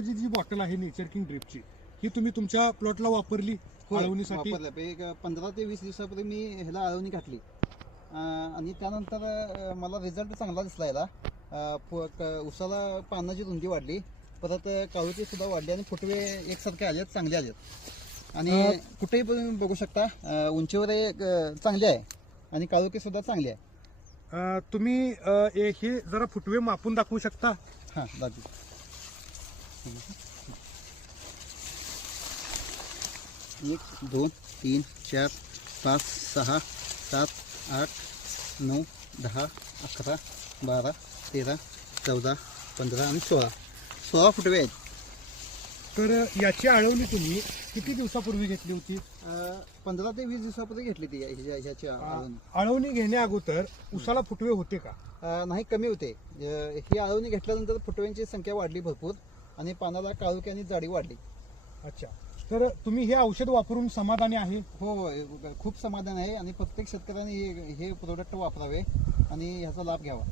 जी जी bottle आहे nature king ड्रिपची ही तुम्ही तुमच्या प्लॉटला वापरली आळवणीसाठी? वापरलं. एक 15 ते 20 दिवसापूर्वी मी ह्याला आळवणी घातली आणि त्यानंतर मला रिझल्ट चांगला दिसला याला. उसाला पानाची रुंदी वाढली, परत काळोखी सुद्धा वाढली आणि फुटवे एकसारखे आलेत, चांगले आलेत. आणि कुठेही पण बघू शकता उंचीवर चांगली आहे आणि काळोखी सुद्धा चांगली आहे. तुम्ही हे जरा फुटवे मापून दाखवू शकता? हां दादी, 1 2 3 4 5 6 7 8 9 10 11 12 13 14 15 आणि 16 फुटवे आहेत. तर याची आळवणी तुम्ही किती दिवसापूर्वी घेतली होती? 15 ते 20 दिवसापूर्वी घेतली ती ह्याची आळवणी. आळवणी घेण्या अगोदर उसाला फुटवे होते का? नाही, कमी होते. ही आळवणी घेतल्यानंतर फुटव्यांची संख्या वाढली भरपूर आणि पानाला काळोखी आणि जाडी वाढली. अच्छा, तर तुम्ही हे औषध वापरून समाधानी आहे? हो, खूप समाधान आहे आणि प्रत्येक शेतकऱ्याने हे प्रोडक्ट वापरावे आणि ह्याचा लाभ घ्यावा.